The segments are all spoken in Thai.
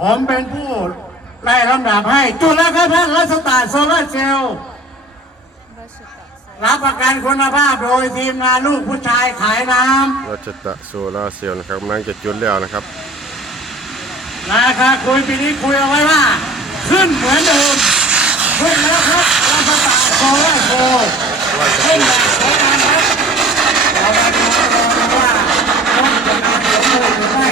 ผมเป็นผู้ไล่ลำดับให้จุดแล้วครับท่านรัชตาโซลาร์เซลล์ราชตะสรับประกันคุณภาพโดยทีมงานลูกผู้ชายขายน้รัชตะโซลาร์เซลล์นะครับกำลังจะจุดแล้วนะครับำราคาคุยปีนี้คุยเอาไว้ว่า ขึ้นเหมือนเดิมขึ้นแล้วครับรัชตาโซลาร์เซลล์ขึ้นแบบสวยงามครับเรามาดูกันเลยว่าต้นจะมาสมบูรณ์หรือไม่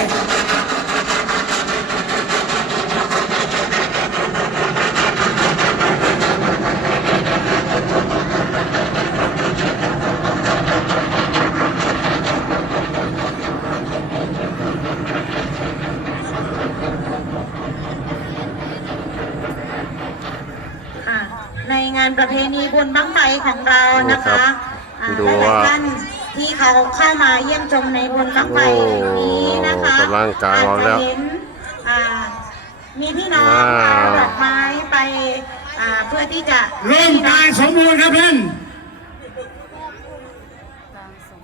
ค่ะในงานประเพณีบุญบั้งไฟของเรานะคะอ่าดูหลายว่าๆท่านที่เขาเข้ามาเยี่ยมชมในบุญบั้งไฟแห่งนี้นะคะโอ้กำลังกลางอาจแล้จะวเห็นอ่ามีพี่น้องว้าวเอาดอกไม้ไปอ่าเพื่อที่จะร่มกายสมบูรณ์ครับท่านกลางสม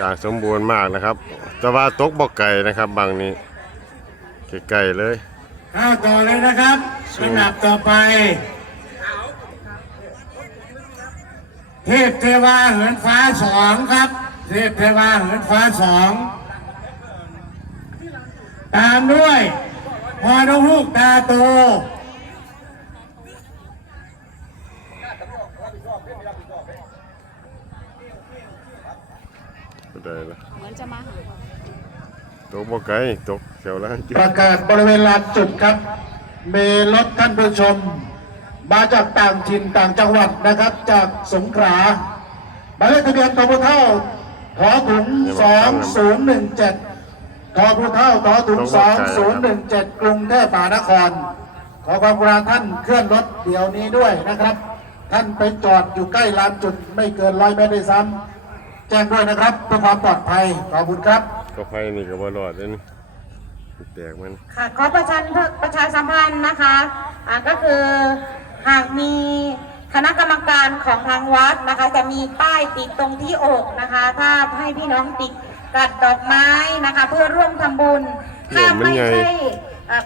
การสมบูรณ์มากนะครับ แต่ว่าตกบ่ไก่นะครับบางนี้ไก่ๆเลยเข้าต่อเลยนะครับอันดับต่อไป เทพเทวาเหินฟ้าสองครับ เทพเทวาเหินฟ้าสองตามด้วยพอนกฮูกตาโตก็ได้ละเหมือนจะมาหาตกบ่ไก่ตกแถวละจุดประกาศบริเวณลานจุดครับ มีรถท่านผู้ชม มาจากต่างถิ่นต่างจังหวัดนะครับ จากสงขลาหมายเลขทะเบียนทพเท่าทอถุง2017ทอพุเท่าทอถุง2017กรุงเทพมหานคร ขอความกรุณาท่านเคลื่อนรถเดี๋ยวนี้ด้วยนะครับ ท่านไปจอดอยู่ใกล้ลานจุดไม่เกินร้อยเมตรด้วยซ้ำแจ้งด้วยนะครับเพื่อความปลอดภัยขอบคุณครับก็ไฟนี่ก็บ่รอดเลยนี่แตกมันค่ะขอประชาประชาสัมพันธ์นะคะอ่าก็คือ หากมีคณะกรรมการของทางวัดนะคะ จะมีป้ายติดตรงที่อกนะคะ ถ้าให้พี่น้องติดกัดดอกไม้นะคะ เพื่อร่วมทำบุญถ้าไม่ใช่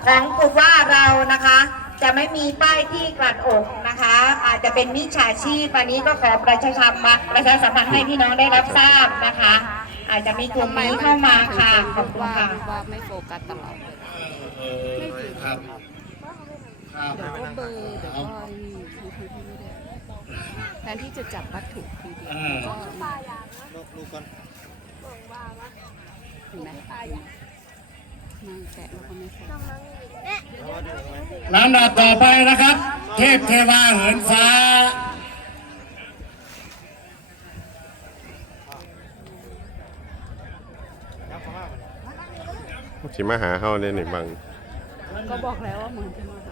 ของกลุ่มว่าเรานะคะ จะไม่มีป้ายที่กลัดอกนะคะ อาจจะเป็นมิจฉาชีพอันนี้ก็ขอประชาสัมพันธ์ประชาสัมพันธ์ให้พี่น้องได้รับทราบนะคะ อาจจะมีกลุ่มนี้เข้ามาค่ะขอบคุณค่ะไม่โฟกัสตลอดเลยไม่จริงครับ เดี๋ยวก็เบลอร์เดี๋ยวก็นี่คือคือไม่ได้แทนที่จะจับวัตถุทีเดียวก็เห็นไหมมาแตะแล้วก็ไม่โฟกัสลำดับต่อไปนะครับ เทพเทวาเหินฟ้าสิมาหาเฮาเนี่ยนี่บางก็บอกแล้วว่าเหมือนจะมาหา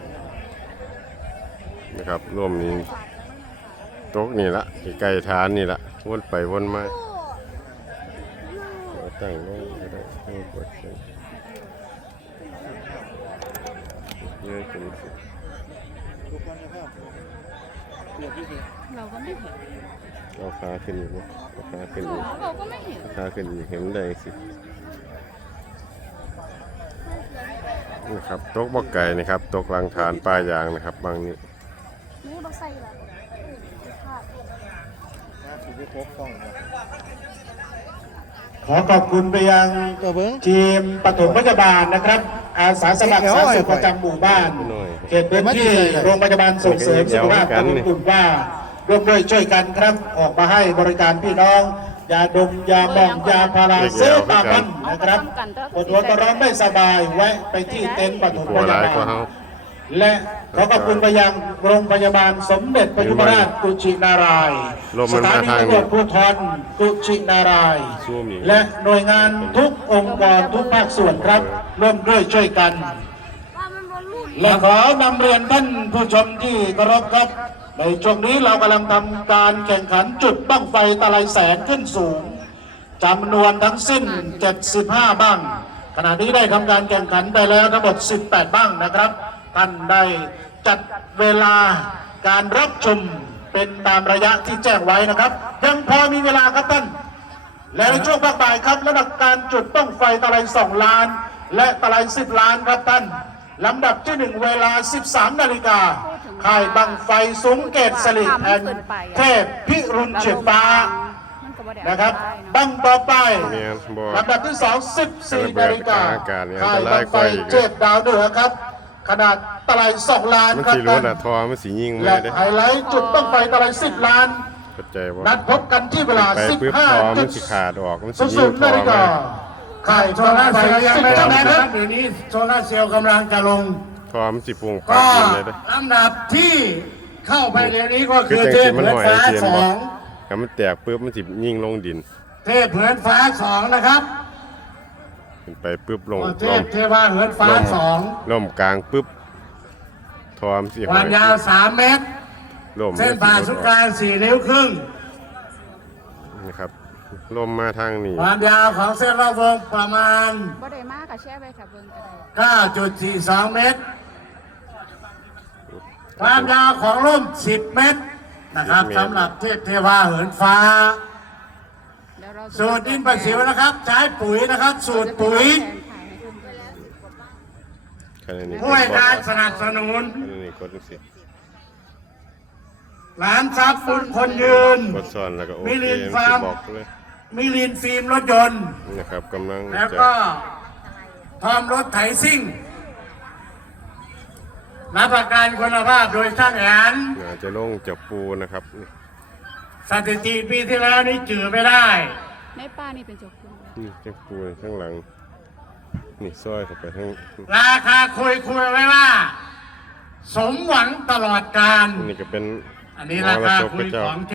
นะครับร่วมนี้ตกนี่ละไก่ฐานนี่ละวนไปวนมาเอาตั้งลงก็ได้ให้กดใส่เยอะจังสิเราก็ไม่เห็นเอาขาขึ้นอีกนะเอาขาขึ้นอีกเราก็ไม่เห็นขาขึ้นอีกเห็นได้สินะครับตกบ่ไก่นะครับตกหลังฐานปลายางนะครับบางนี้นี่เราใส่แล้ว ขอขอบคุณไปยังทีมปฐมพยาบาลนะครับ อาสาสมัครสาธารณสุขประจำหมู่บ้าน เขตพื้นที่โรงพยาบาลส่งเสริมสุขภาพตำบลกลุ่มว่าร่วมด้วยช่วยกันครับออกมาให้บริการพี่น้องยาดมยาหมองยาพาราซื้อปากมันนะครับปวดหัวก็ร้อนไม่สบายแวะไปที่เต็นท์ปฐมกลัพวหลายยาบากว่าลเฮา และขอขอบคุณไปยังโรงพยาบาลสมเด็จพระยุพราชกุชินารายณ์ลมสมันถามานีทางนี้ตำรวจภูธรกุชินารายณ์ซูมอีกและหน่วยงานทุกองค์กรทุกภาคส่วนครับร่วมด้วยช่วยกัน และขอนำเรียนท่านผู้ชมที่เคารพครับ ในช่วงนี้เรากำลังทำการแข่งขันจุดบ้างไฟตะไลแสงขึ้นสูงจำนวนทั้งสิ้น 75 บ้าง ขณะนี้ได้ทำการแข่งขันไปแล้วทั้งหมด 18 บ้างนะครับ ท่านได้จัดเวลาการรับชมเป็นตามระยะที่แจ้งไว้นะครับ ยังพอมีเวลาครับท่าน และในช่วงภาคบ่ายครับระดับการจุดต้องไฟตะไลสองล้าน และตะไลสิบล้านครับท่านลำดับที่หนึ่งเวลา 13 นาฬิกาค่ายบังไฟสูงเกตสลิดแอนเทพพิรุณเฉียดฟ้ามันก็บ่ได้นะครับได้เนาะบังต่อไปเนี่ยบ่ลำดับที่สอง14นาฬิกาอากาศเนี่ยค่าอัยนตบัรายงกไฟว่าอีกเจ็ดดาวเหนือครับ ขนาดตะไลสองล้านมันครับสิรู้ท่านน่ะทอมันสิยิงมาและเด้ไฮไลท์จุดต้องไฟตะไลสิบล้าน เข้าใจบ่นัดพบกันที่เวลา ไปปึ๊บทอมันสิขาดออกมันสิยิง10ทอนาฬิกามาค่ายโซบังลาร์ไฟเซลล์ยังสิบไม่คะทำแนงานนนะคครัรับบเดี๋ยวนี้โซลาร์เซลล์กำลังจะลง ทอมันสิปุงปาก็กกินเลยเด้ลำดับที่เข้าไปเดี๋ยวนี้ก็คืคืออจังเทสิพมันเผือนหอยฟ้าไอเทียนสบ่องถ้ามันแตกปึ๊บมันสิยิงลงดิน เทพเผือนฟ้าสองนะครับ ขึ้นไปปึ๊บลงเทลพมเทวาเหินฟ้าลมสองลมกลางปึ๊บทอมนสิความยาวสามเมตรลมเส้นผ่าศูนย์กลางสี่นิ้วครึ่งนะครับลมมาทางนี้ความยาวของเส้นรอบวงประมาณ บ่ได้มากกับแช่ไว้ค่ะเบิ่งก็ได้9.42 เมตร ความยาวของร่ม 10 เมตรนะครับสำหรับเทพเทวาเหินฟ้า เดี๋ยวเราจะ สูตรดินประสิวนะครับ ใช้ปุ๋ยนะครับ สูตรปุ๋ยขณะนี้ผู้ให้การสนับสนุนขณะนี้กดสิหลานทรัพย์บุญคนยืนกดซ้อนแล้วก็โอมิเคลินมันฟาร์สิมบอกเลยมิลินฟิล์มรถยนต์นะครับกำลังแล้วจะก็พร้อมรถไถซิ่งรับประกันคุณภาพโดยช่างแอนน่าจะลงจับปูนะครับนี่สถิติปีที่แล้วนี่จือไม่ได้ ในป้านี่เป็นเจกคุณนี่จับปูข้างหลัง นี่ซอยเข้าไปข้างราคาคุยคุยไว้ว่า สมหวังตลอดการ นี่ก็เป็นอันนี้ราคาหมอระศพคุพยระเจ้าของ